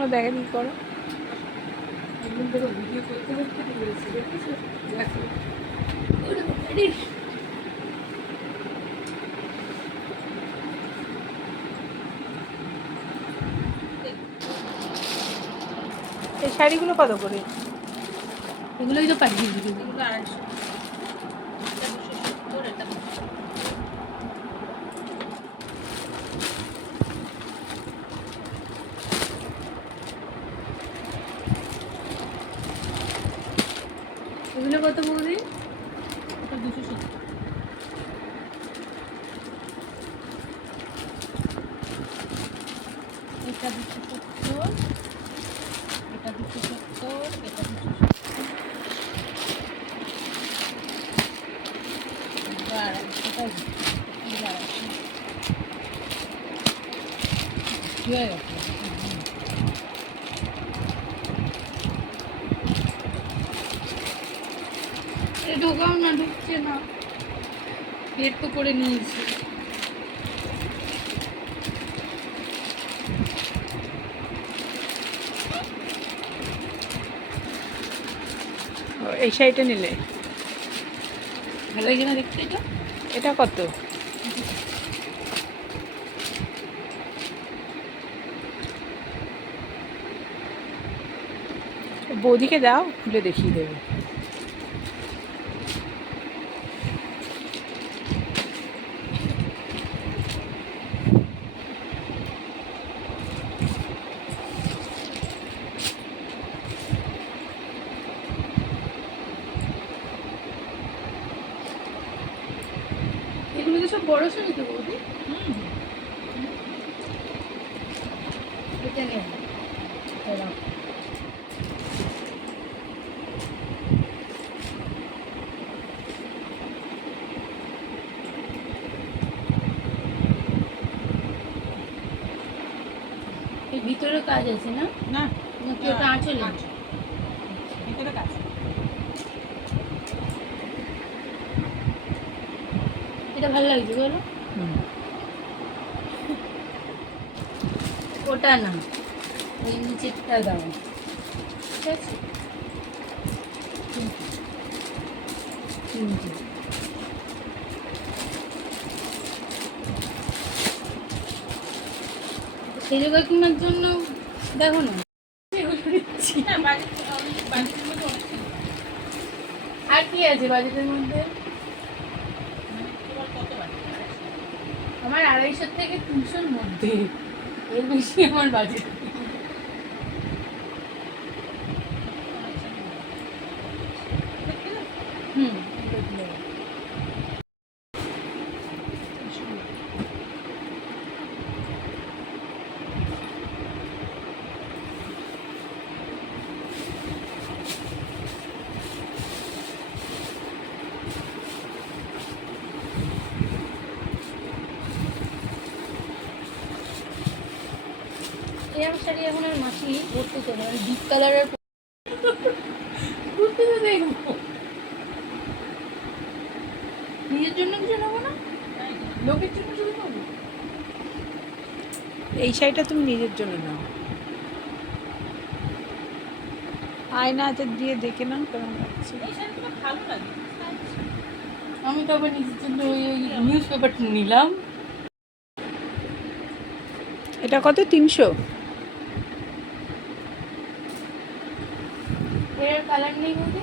তোমার দেখা কি করো। ভিডিও করতে করতে দেখেছো? দেখো এই শাড়িগুলো কত করে? এগুলোই তো পাঠিয়ে দিবি। এগুলো 250, এটা 270, এটা 200। এগুলো কত বলবি? এটা 270। এটা 270, এটা 270, এটা 270। কি হয়ে গেছে? ঢোকাও না, ঢুকছে না। পেট তো করে নিয়েছি। এই শাড়িটা নিলে ভালো লাগে না দেখতে এটা? এটা কত? বৌদিকে দাও, খুলে দেখিয়ে দেবে। এগুলো তো সব বড় শাড়ি তো বৌদি। এটা নেব। এই ভিতরে কাজ আছে না? না, নাকি ওটা আঁচলে? ভিতরে কাজ। এটা ভালো লাগছে বলো? ওটা না, ওই নিচেরটা দাও। ঠিক আছে, তিনটে। সেজো কাকিমার জন্য দেখো না। হ্যাঁ, বাজেটের মধ্যে অনেক কিছু। আর কি আছে বাজেটের মধ্যে? তোমার কত বাজেট? আমার 250 থেকে 300-র মধ্যে, এর বেশি আমার বাজেট। হুম, এরকম শাড়ি এখন আর মাসি পরতে তো না, ডিপ কালারের পরতে তো দেখবো। নিজের জন্য কিছু নেবো না, লোকের জন্য শুধু পাবো। এই শাড়িটা তুমি নিজের জন্য নাও, আয়না হাতে দিয়ে দেখে নাও কেমন লাগছে। এই শাড়িগুলো ভালো লাগে। আমি তো আবার নিজের জন্য ওই নিউজ পেপারটা নিলাম। এটা কত? 300? এর কালার নেই বলতে?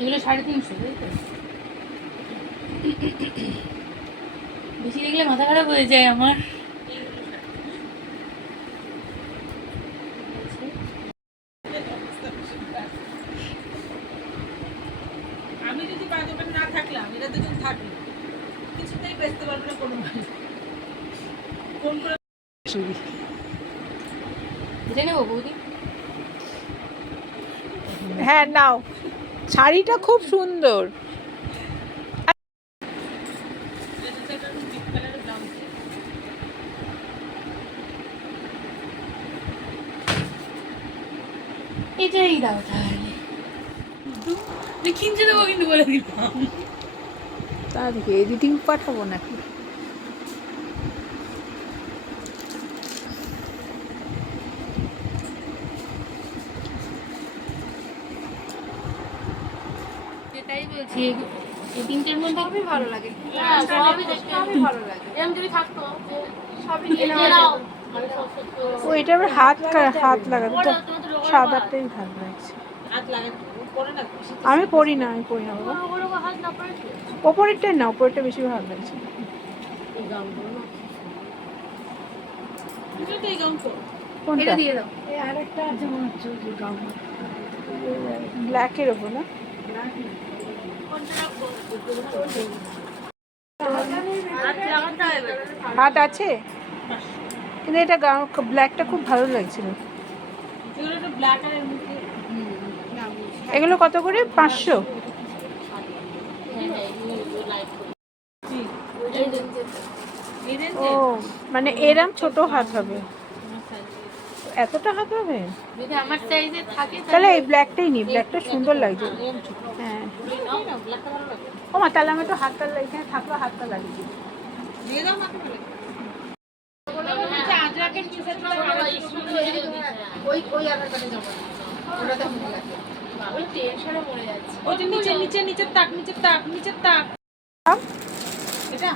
এগুলো 350, তাই তো? বেশি দেখলে মাথা খারাপ হয়ে যায় আমার। আমি যদি বাজারে না থাকলাম, এরা দুজন থাকলো, কিছুতেই বেচতে পারবে না কোনো ভাই। ফোন করে এটা নেবো বৌদি? হ্যাঁ নাও, শাড়িটা খুব সুন্দর। এটাই দাও তাহলে। কিনতে দেবো কিন্তু বলে দিলাম। তা দেখি এডিটিং পাঠাবো নাকি? সেটাই বলছি, এই তিনটের মধ্যে সবই ভালো লাগে। হ্যাঁ, সবই দেখতে সবই ভালো লাগে। এরকম যদি থাকতো যে সবই এই কিনে যে নেওয়া নাও, যেত। ও এটা আবার হাত লাগাতে তো তোমার তো রোগের সাদাটাই ভালো লাগছে। হাত লাগে পরে না আমি পরি না বাবা। রোগের হাত না পড়েছে ওপরেরটাই না, ওপরেরটা বেশি ভালো লাগছে। এই গাউনগুলো না। এটা তো এই গাউন তো কোনটা? এটা দিয়ে দাও। এই আরেকটা আছে মনে হচ্ছে ওই যে গাউন। ব্ল্যাকের ওপর না? কোনটা রাখবো? হাত লাগাতে হবে। হাত আছে, কিন্তু এটা ব্ল্যাকটা খুব ভালো লাগছিল। যেগুলো একটু ব্ল্যাক আর এর মধ্যে এগুলো কত করে? 500? হ্যাঁ, এগুলো লাইট করে। কি এই যে এই রেঞ্জে ও মানে এরম ছোট হাত হবে, এতটা হাত হবে? যদি আমার সাইজে থাকে তাহলে এই ব্ল্যাকটাই নি, ব্ল্যাকটা সুন্দর লাগছে। হ্যাঁ ব্ল্যাকটা ভালো লাগে ও মা, তাহলে আমি একটু হাতটা এখানে থাকলো, হাতটা লাগিয়ে দিই। দিয়ে দাও মাকে বলে আজরাকের চুষে ওই ওই আধার কার্ডে জমা দিই। ওটাতে ভালো লাগে। ওই টেনশনে মরে যাচ্ছে। ওটা নিচে নিচে নিচের তাক নিচের তাক নিচের তাক এটা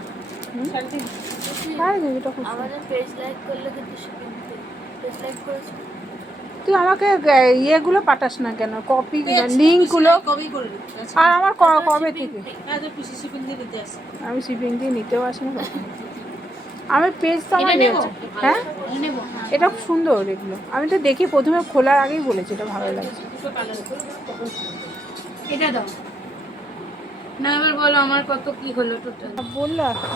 হুম। 3.5 আর এটা খুব সুন্দর। আমাদের পেজ লাইক করলে কিন্তু শিপিং পেজ লাইক করেছি। তুই আমাকে ইয়েগুলো পাঠাস না কেন, কপি লিঙ্কগুলো? কবি করে দিচ্ছি আর আমার কবে থেকে আজ পিসি শিপিং দিয়ে দিতে আসি আমি শিপিং দিয়ে নিতেও আসি না কখনো। আমি পেজ তো আমার এটা নিয়ে নেবো? আছে। হ্যাঁ নেব। এটা খুব সুন্দর এগুলো, আমি তো দেখি প্রথমে খোলার আগেই বলেছি এটা ভালো লাগছে। দুটো কালার এটা দাও। না এবার বলো আমার কত কি হলো টোটাল। বললো আর কি।